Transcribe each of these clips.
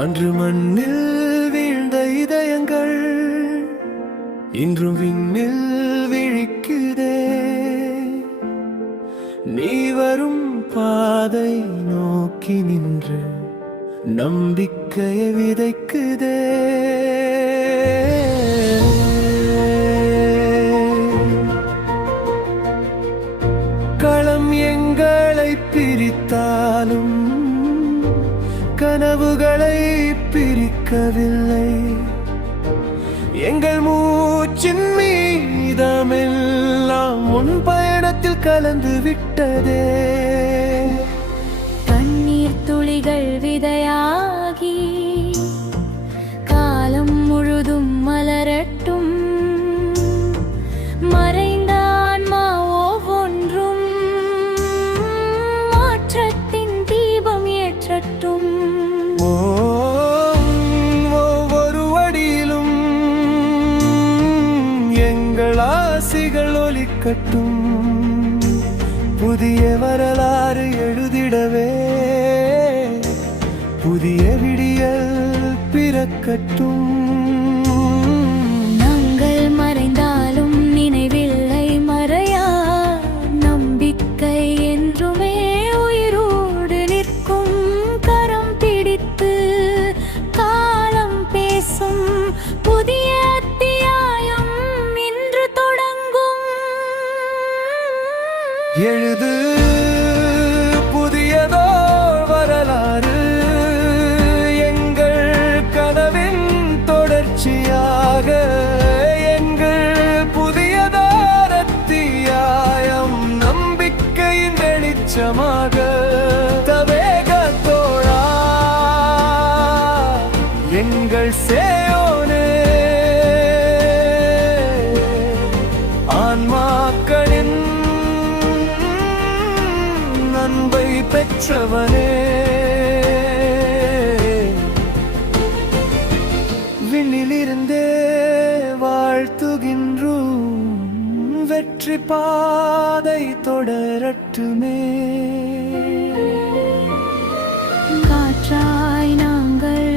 அன்று மண்ணில் வீழ்ந்த இதயங்கள் இன்றும் விண்ணில் விழிக்குதே. நீ வரும் பாதை நோக்கி நின்று நம்பிக்கையை விதைக்குதே. களம் எங்களை பிரித்தாலும் கனவுகளை பிரிக்கவில்லை. எங்கள் மூச்சின் மீதமெல்லாம் உன் பயணத்தில் கலந்து விட்டதே. கண்ணீர் துளிகள் விதையாகி காலம் முழுதும் மலரட்டும். மறைந்த ஆன்மா ஒவ்வொன்றும் மாற்றத்தின் தீபம் ஏற்றட்டும். ஒவ்வொரு அடியிலும் எங்கள் ஆசைகள் ஒலிக்கட்டும். புதிய வரலாறு எழுதிடவே புதிய விடியல் பிறக்கட்டும். நாங்கள் மறைந்தாலும் நினைவில்லை மறையா நம்பிக்கை என்றுமே உயிரோடு நிற்கும். கரம் பிடித்து காலம் பேசும் புதிய அத்தியாயம் இன்று தொடங்கும். எழுது புதியதோர் வரலாறு, எங்கள் கனவின் தொடர்ச்சியாக. எங்கள் புதியதோர் அத்தியாயம் நம்பிக்கையின் வெளிச்சமாக. தவேகத்தோழா எங்கள் சேயோனே, ஆன்மாக்களின் அன்பை பெற்றவனே. விண்ணிலிருந்தே வாழ்த்துகின்றோம், வெற்றி பாதை தொடரட்டுமே. காற்றாய் நாங்கள்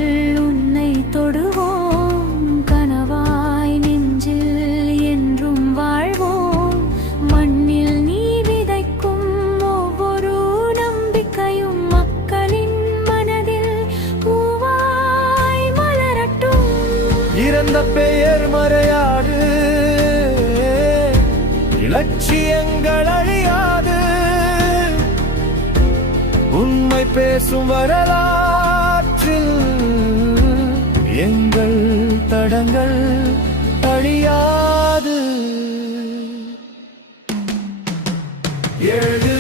உன்னை தொடுவோம், கனவாய் நெஞ்சில் என்றும் வாழ்வோம். மண்ணில் நீ விதைக்கும் ஒவ்வொரு நம்பிக்கையும் மக்களின் மனதில் பூவாய் மலரட்டும். இறந்த பெயர் மறையாது, இலட்சியங்கள் அழியாது. உண்மை பேசும் வரலாற்றில் எங்கள் தடங்கள் அழியாது. எழுது